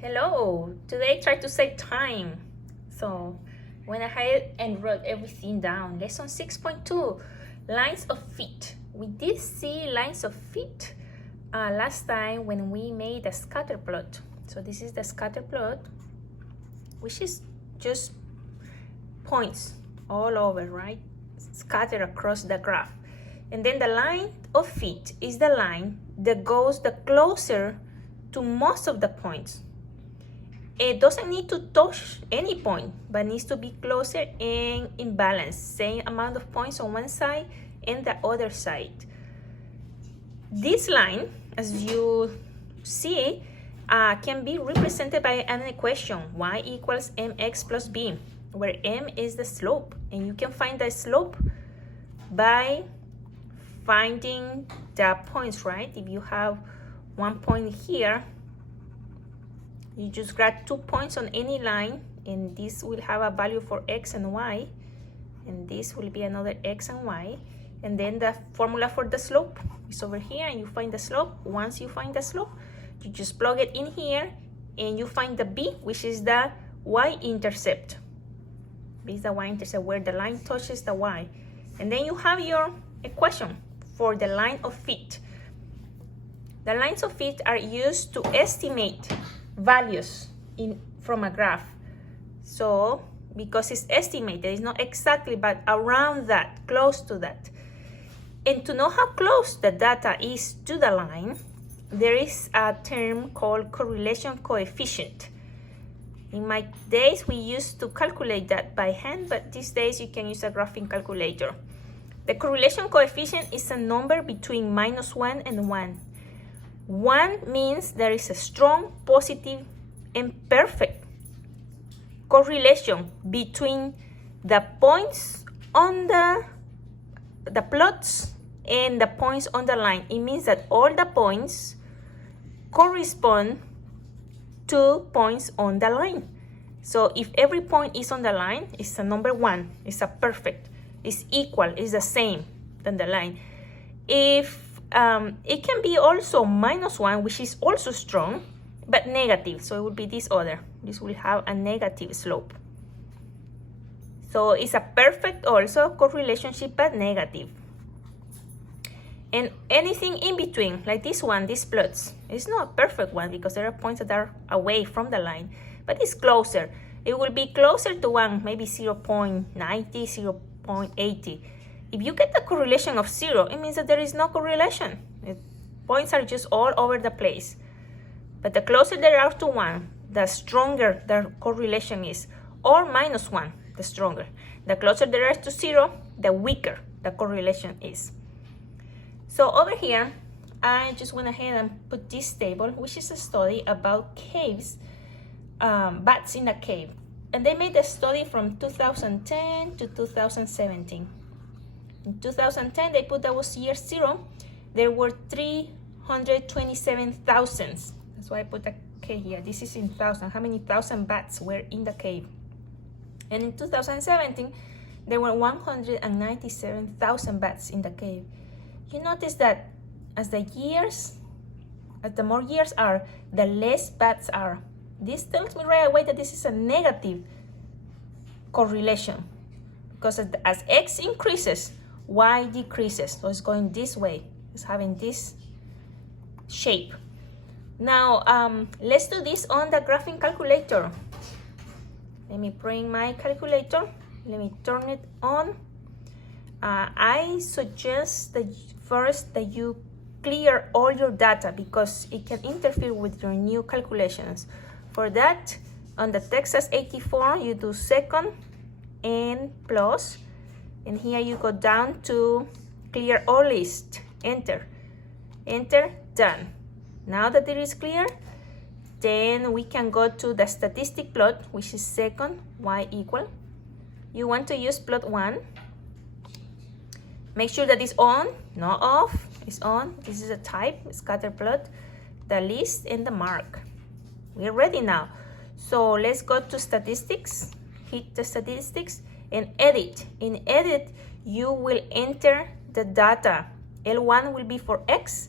Hello, today try to save time. So went ahead and wrote everything down. Lesson 6.2, lines of feet. We did see lines of feet last time when we made a scatter plot. So this is the scatter plot, which is just points all over, right? Scattered across the graph. And then the line of feet is the line that goes the closer to most of the points. It doesn't need to touch any point, but needs to be closer and in balance. Same amount of points on one side and the other side. This line, as you see, can be represented by an equation, y equals mx plus b, where m is the slope. And you can find the slope by finding the points, right? If you have one point here, you just grab 2 points on any line, and this will have a value for x and y, and this will be another x and y. And then the formula for the slope is over here, and you find the slope. Once you find the slope, you just plug it in here, and you find the b, which is the y-intercept. B is the y-intercept, where the line touches the y. And then you have your equation for the line of feet. The lines of feet are used to estimate values from a graph. So because it's estimated, it's not exactly, but around that, close to that. And to know how close the data is to the line, there is a term called correlation coefficient. In my days, we used to calculate that by hand, but these days you can use a graphing calculator. The correlation coefficient is a number between -1 and 1. 1 means there is a strong, positive, and perfect correlation between the points on the plots and the points on the line. It means that all the points correspond to points on the line. So if every point is on the line, it's a number 1, it's a perfect, it's equal, it's the same than the line. If it can be also -1, which is also strong, but negative. So it would be this other. This will have a negative slope. So it's a perfect also correlationship, but negative. And anything in between, like this one, these plots, it's not a perfect one because there are points that are away from the line, but it's closer. It will be closer to 1, maybe 0.90, 0.80. If you get the correlation of 0, it means that there is no correlation. Points are just all over the place. But the closer they are to 1, the stronger the correlation is. Or -1, the stronger. The closer they are to 0, the weaker the correlation is. So over here, I just went ahead and put this table, which is a study about caves, bats in a cave. And they made a study from 2010 to 2017. In 2010, they put that was year 0. There were 327,000. That's why I put a K here. This is in thousand. How many thousand bats were in the cave? And in 2017, there were 197,000 bats in the cave. You notice that as the more years are, the less bats are. This tells me right away that this is a negative correlation, because as X increases, Y decreases. So it's going this way. It's having this shape. Now, let's do this on the graphing calculator. Let me bring my calculator. Let me turn it on. I suggest that first that you clear all your data because it can interfere with your new calculations. For that, on the Texas 84, you do second and plus. And here you go down to clear all list. Enter. Enter. Done. Now that it is clear, then we can go to the statistic plot, which is second, y equal. You want to use plot 1. Make sure that it's on, not off. It's on. This is a type, scatter plot, the list, and the mark. We're ready now. So let's go to statistics. Hit the statistics. And edit. In edit, you will enter the data. L1 will be for X,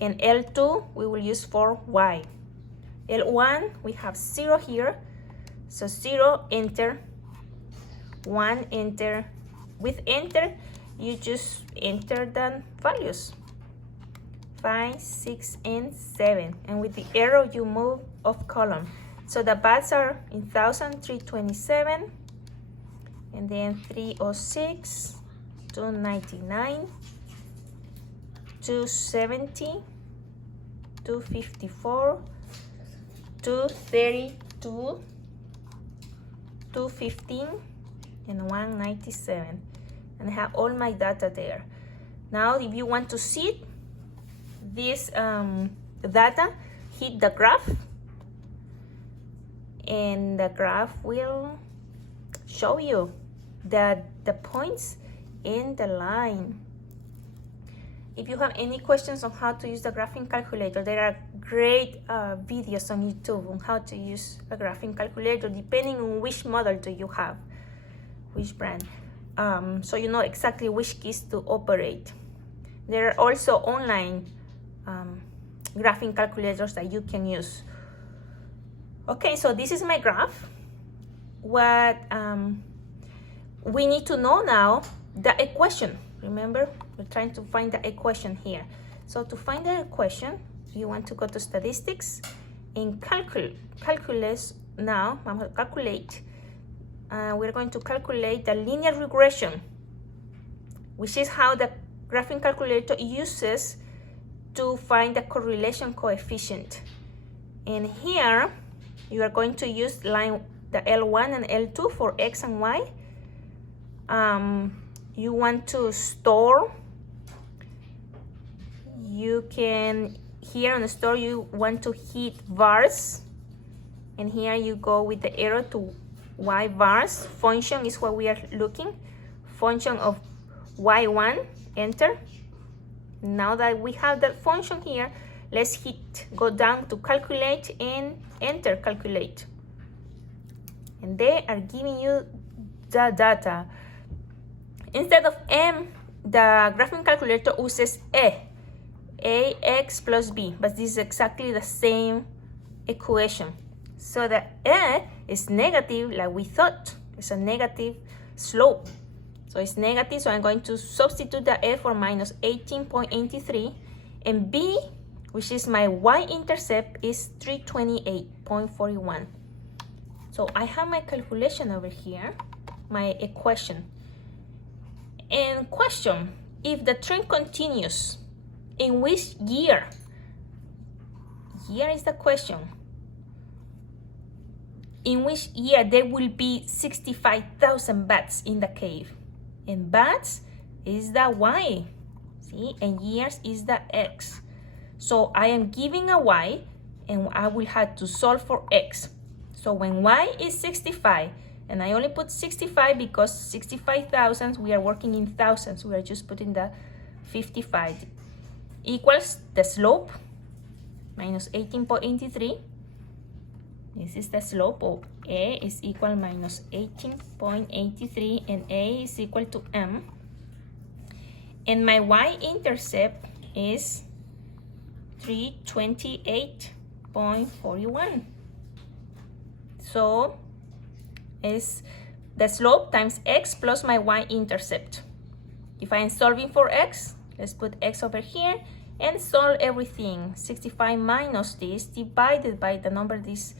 and L2 we will use for Y. L1, we have 0 here. So 0, enter. 1, enter. With enter, you just enter the values. 5, 6, and 7. And with the arrow, you move off column. So the bats are in 1,000, 327. And then 306, 299, 270, 254, 232, 215, and 197. And I have all my data there. Now, if you want to see this data, hit the graph, and the graph will show you the points in the line. If you have any questions on how to use the graphing calculator, there are great videos on YouTube on how to use a graphing calculator depending on which model do you have, which brand, so you know exactly which keys to operate. There are also online graphing calculators that you can use. Okay, so this is my graph. What we need to know now, the equation. Remember, we're trying to find the equation here. So to find the equation, you want to go to statistics and calculus. Now, I'm going to calculate. We're going to calculate the linear regression, which is how the graphing calculator uses to find the correlation coefficient. And here, you are going to use the L1 and L2 for X and Y. You want to store. You can, here on the store, you want to hit vars. And here you go with the arrow to Y vars. Function is what we are looking. Function of Y1, enter. Now that we have that function here, let's go down to calculate and enter calculate. And they are giving you the data. Instead of M, the graphing calculator uses AX plus B, but this is exactly the same equation. So the A is negative like we thought. It's a negative slope. So it's negative, so I'm going to substitute the A for minus 18.83. And B, which is my y-intercept, is 328.41. So I have my calculation over here, my equation. And question, if the trend continues, in which year? Here is the question. In which year there will be 65,000 bats in the cave? And bats is the Y, see, and years is the X. So I am giving a Y, and I will have to solve for X. So when Y is 65, and I only put 65 because 65,000, we are working in thousands. We are just putting the 55 equals the slope, minus 18.83. This is the slope of A is equal minus 18.83, and A is equal to M. And my y-intercept is 328.41. So is the slope times X plus my y-intercept. If I'm solving for X, let's put X over here and solve everything. 65 minus this divided by the number this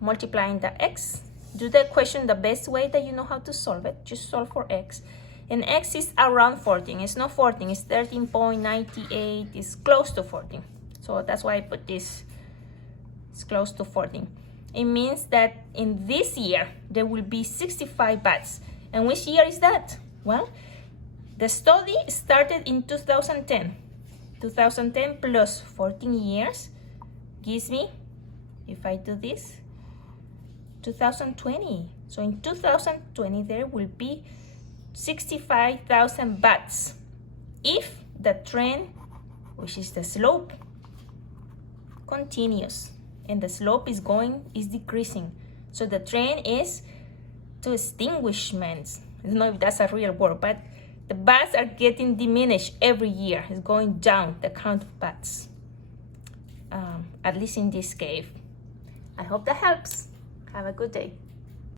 multiplying the X. Do the equation the best way that you know how to solve it. Just solve for X. And X is around 14. It's not 14, it's 13.98. It's close to 14. So that's why I put this. It's close to 14. It means that in this year, there will be 65 bats. And which year is that? Well, the study started in 2010. 2010 plus 14 years gives me, if I do this, 2020. So in 2020, there will be 65,000 bats if the trend, which is the slope, continues. And the slope is decreasing. So the trend is to extinguishment. I don't know if that's a real word, but the bats are getting diminished every year. It's going down, the count of bats, at least in this cave. I hope that helps. Have a good day.